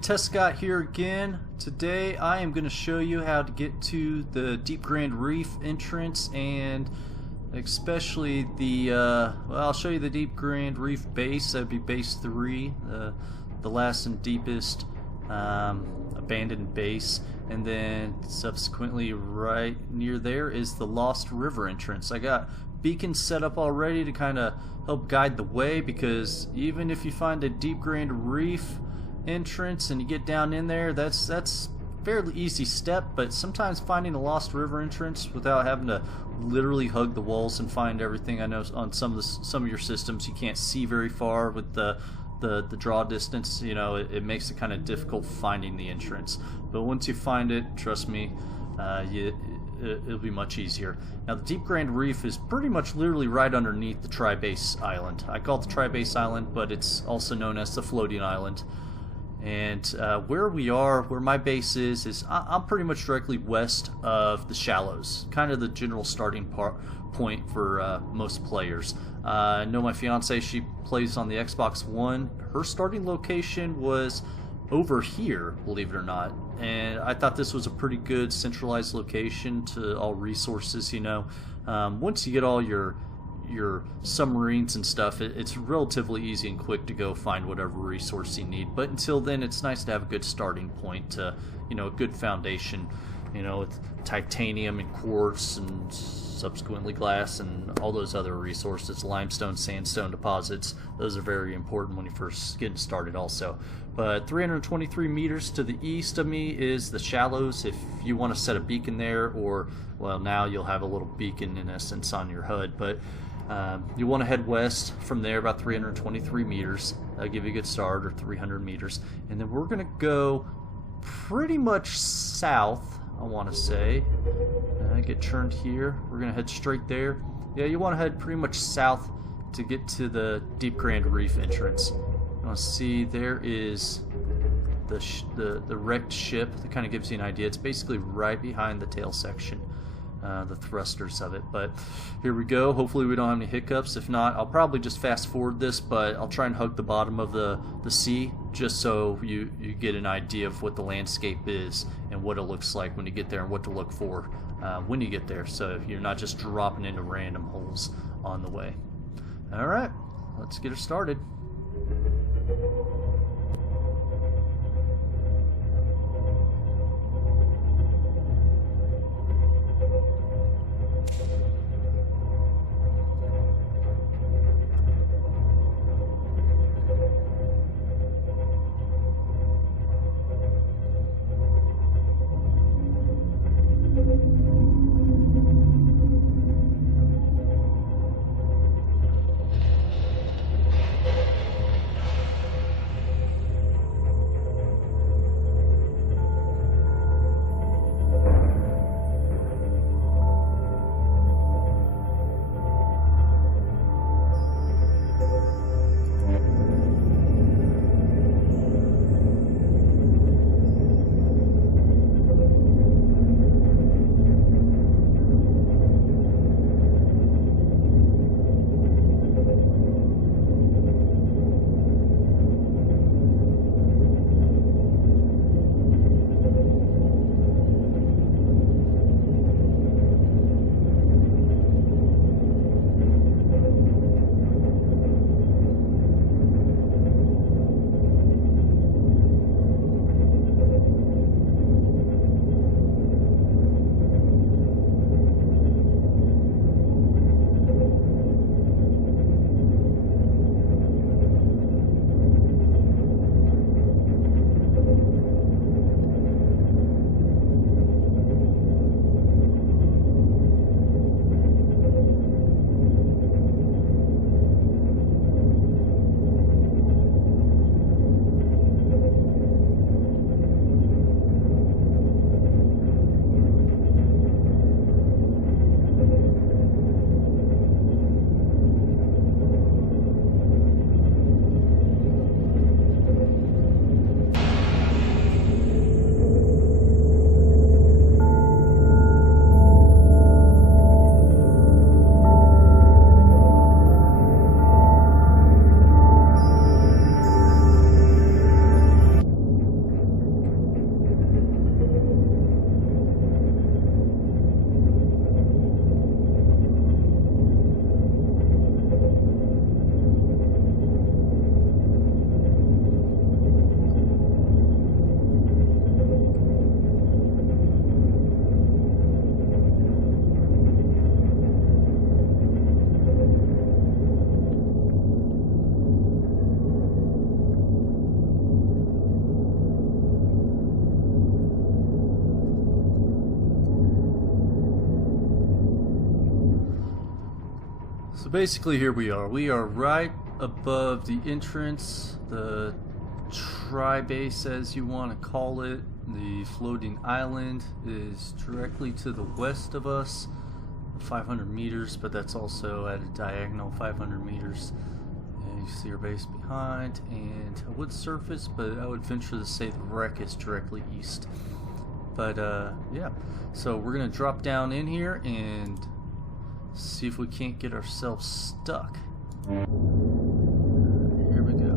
Test Scott here again. Today I am going to show you how to get to the Deep Grand Reef entrance, and especially the well, I'll show you the Deep Grand Reef base. That would be base 3, the last and deepest abandoned base, and then subsequently right near there is the Lost River entrance. I got beacons set up already to kind of help guide the way, because even if you find a Deep Grand Reef entrance and you get down in there, that's fairly easy step, but sometimes finding a Lost River entrance without having to literally hug the walls and find everything. I know on some of your systems you can't see very far with the draw distance. You know, it makes it kind of difficult finding the entrance, but once you find it, trust me, it'll be much easier. Now, the Deep Grand Reef is pretty much literally right underneath the Tri-Base Island. I call it the Tri-Base Island, but it's also known as the Floating Island. And where my base is I'm pretty much directly west of the Shallows, kind of the general starting point for most players. I know my fiance, she plays on the Xbox One. Her starting location was over here, believe it or not, and I thought this was a pretty good centralized location to all resources. You know, once you get all your submarines and stuff, it's relatively easy and quick to go find whatever resource you need. But until then, it's nice to have a good starting point, to, you know, a good foundation, you know, with titanium and quartz and subsequently glass and all those other resources, limestone, sandstone deposits. Those are very important when you first get started also. But 323 meters to the east of me is the Shallows. If you want to set a beacon there, or, well, now you'll have a little beacon in essence on your HUD, but you want to head west from there about 323 meters. That'll give you a good start, or 300 meters. And then we're going to go pretty much south, I want to say. Get turned here. We're going to head straight there. Yeah, you want to head pretty much south to get to the Deep Grand Reef entrance. You want to see there is the wrecked ship. That kind of gives you an idea. It's basically right behind the tail section. The thrusters of it. But here we go. Hopefully we don't have any hiccups. If not, I'll probably just fast forward this, but I'll try and hug the bottom of the sea, just so you get an idea of what the landscape is and what it looks like when you get there, and what to look for when you get there, so you're not just dropping into random holes on the way. Alright, let's get it started. So basically here we are. We are right above the entrance, the tri-base as you want to call it. The floating island is directly to the west of us, 500 meters, but that's also at a diagonal 500 meters. And you see our base behind and a wood surface, but I would venture to say the wreck is directly east. But yeah, so we're gonna drop down in here and see if we can't get ourselves stuck. Here we go.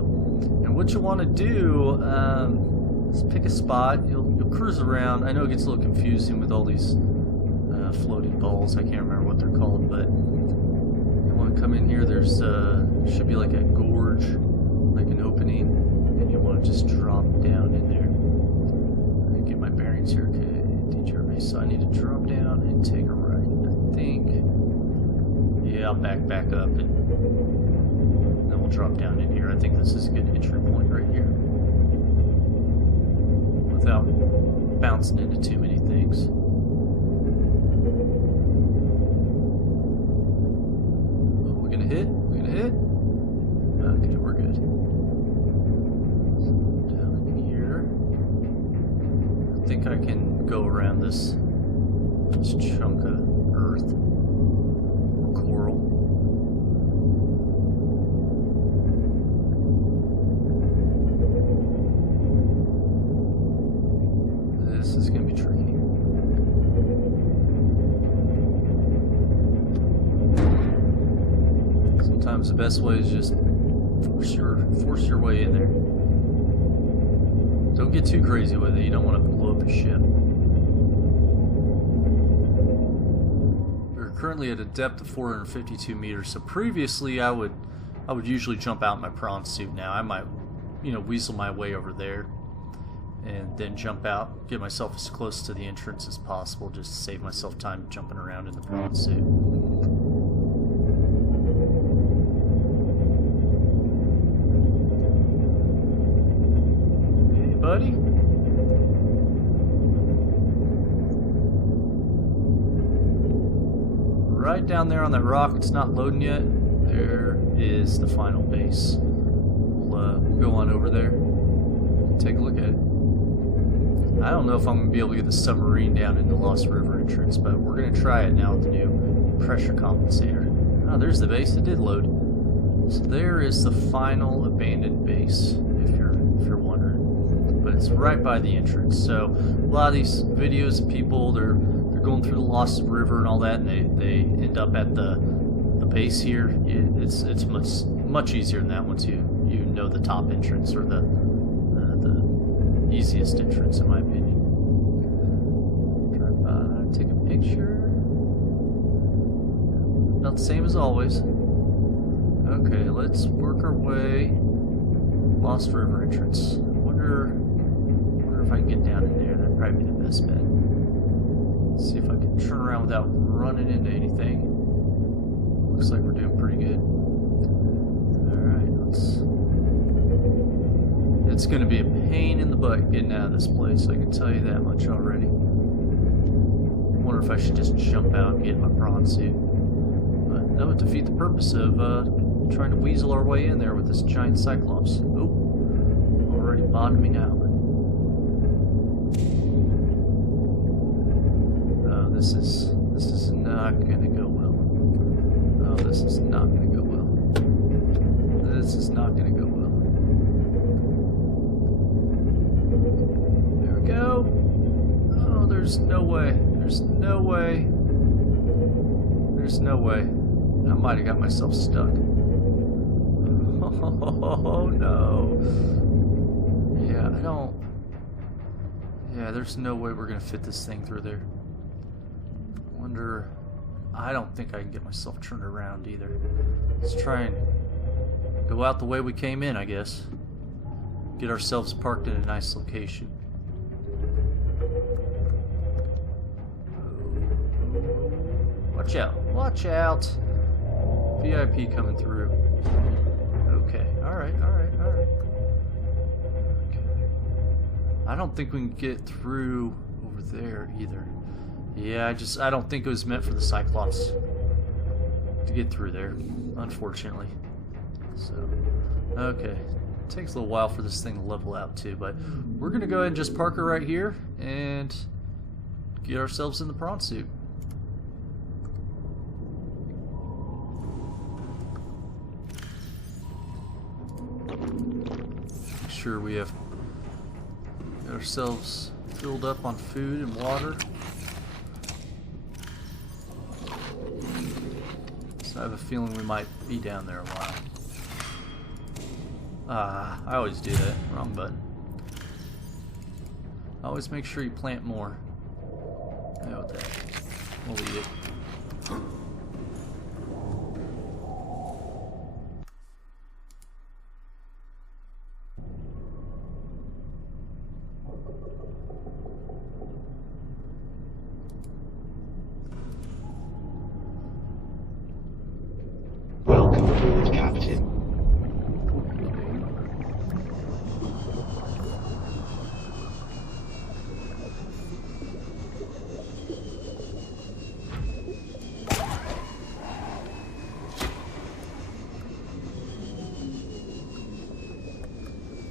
And what you want to do is pick a spot. You'll cruise around. I know it gets a little confusing with all these floating balls. I can't remember what they're called, but you want to come in here. There's should be like a gorge, like an opening, and you want to just drop down in there. Let me get my bearings here. Okay, teacher base. So I need to drop down and take a right. I think. Yeah, I'll back up and then we'll drop down in here. I think this is a good entry point right here without bouncing into too many things. Oh, we're gonna hit? We're gonna hit? Okay, we're good. So down in here. I think I can go around this chunk of earth. Coral. This is going to be tricky. Sometimes the best way is just force your way in there. Don't get too crazy with it. You don't want to blow up your ship. Currently at a depth of 452 meters. So previously I would usually jump out in my prawn suit. Now I might, weasel my way over there and then jump out, get myself as close to the entrance as possible, just to save myself time jumping around in the prawn suit. Hey, buddy. Right down there on that rock, it's not loading yet. There is the final base. We'll go on over there and take a look at it. I don't know if I'm going to be able to get the submarine down in the Lost River entrance, but we're going to try it now with the new pressure compensator. Oh, there's the base. It did load. So there is the final abandoned base, if you're wondering. But it's right by the entrance. So a lot of these videos of people, they're going through the Lost River and all that, and they end up at the base here. It's much easier than that once you know the top entrance, or the easiest entrance in my opinion. Drive by, take a picture. Not the same as always. Okay, let's work our way. Lost River entrance. I wonder if I can get down in there. That'd probably be the best bet. See if I can turn around without running into anything. Looks like we're doing pretty good. Alright, it's going to be a pain in the butt getting out of this place, I can tell you that much already. I wonder if I should just jump out and get my prawn suit. But that would defeat the purpose of trying to weasel our way in there with this giant cyclops. Oh, already bottoming out. This is not gonna go well. Oh, this is not gonna go well. This is not gonna go well. There we go. Oh, there's no way. There's no way. There's no way. I might have got myself stuck. Oh no. Yeah, I don't. Yeah, there's no way we're gonna fit this thing through there. I don't think I can get myself turned around either. Let's try and go out the way we came in, I guess. Get ourselves parked in a nice location. Watch out. Watch out. VIP coming through. Okay. Alright. Okay. I don't think we can get through over there either. Yeah, I don't think it was meant for the Cyclops to get through there, unfortunately. So, okay. Takes a little while for this thing to level out too, but we're going to go ahead and just park her right here and get ourselves in the prawn suit. Make sure we have got ourselves filled up on food and water. So I have a feeling we might be down there a while. I always do that. Wrong button. Always make sure you plant more. I know what that is. We'll eat it. Welcome aboard, Captain.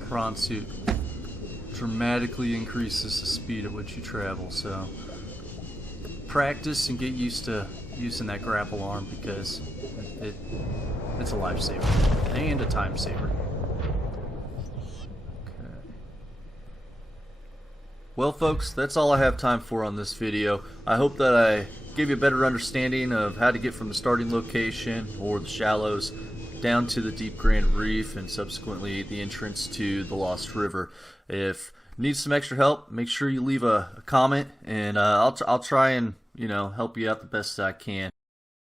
Prawn suit dramatically increases the speed at which you travel, so practice and get used to using that grapple arm because it's a lifesaver and a time saver. Okay. Well folks, that's all I have time for on this video. I hope that I gave you a better understanding of how to get from the starting location or the shallows down to the Deep Grand Reef and subsequently the entrance to the Lost River. If you need some extra help, make sure you leave a comment and I'll try and help you out the best I can.